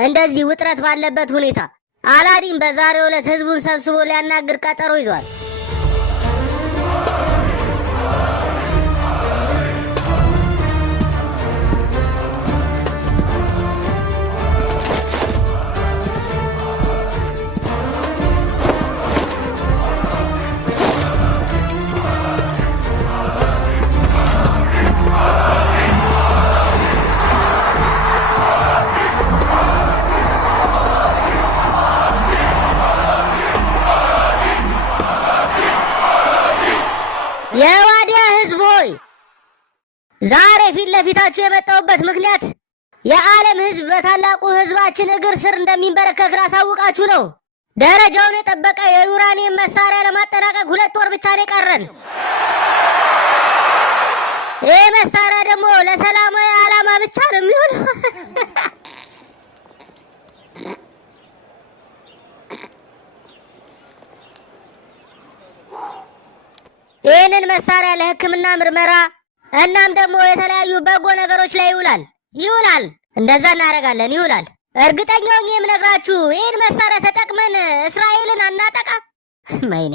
እንደዚህ ውጥረት ባለበት ሁኔታ አላዲን በዛሬው ዕለት ህዝቡን ሰብስቦ ሊያናግር ቀጠሮ ይዟል። የዋዲያ ህዝብ ሆይ ዛሬ ፊት ለፊታችሁ የመጣሁበት ምክንያት የዓለም ህዝብ በታላቁ ህዝባችን እግር ስር እንደሚንበረከክ ላሳውቃችሁ ነው። ደረጃውን የጠበቀ የዩራኒየም መሳሪያ ለማጠናቀቅ 2 ወር ብቻ ነው የቀረን። ይህ መሳሪያ ደግሞ ለሰላማዊ ዓላማ ብቻ ነው የሚሆነው። ይህንን መሳሪያ ለሕክምና ምርመራ እናም ደግሞ የተለያዩ በጎ ነገሮች ላይ ይውላል። እንደዛ እናደርጋለን። ይውላል። እርግጠኛ ሆኜ የምነግራችሁ ይህን መሳሪያ ተጠቅመን እስራኤልን አናጠቃም። ማይኔ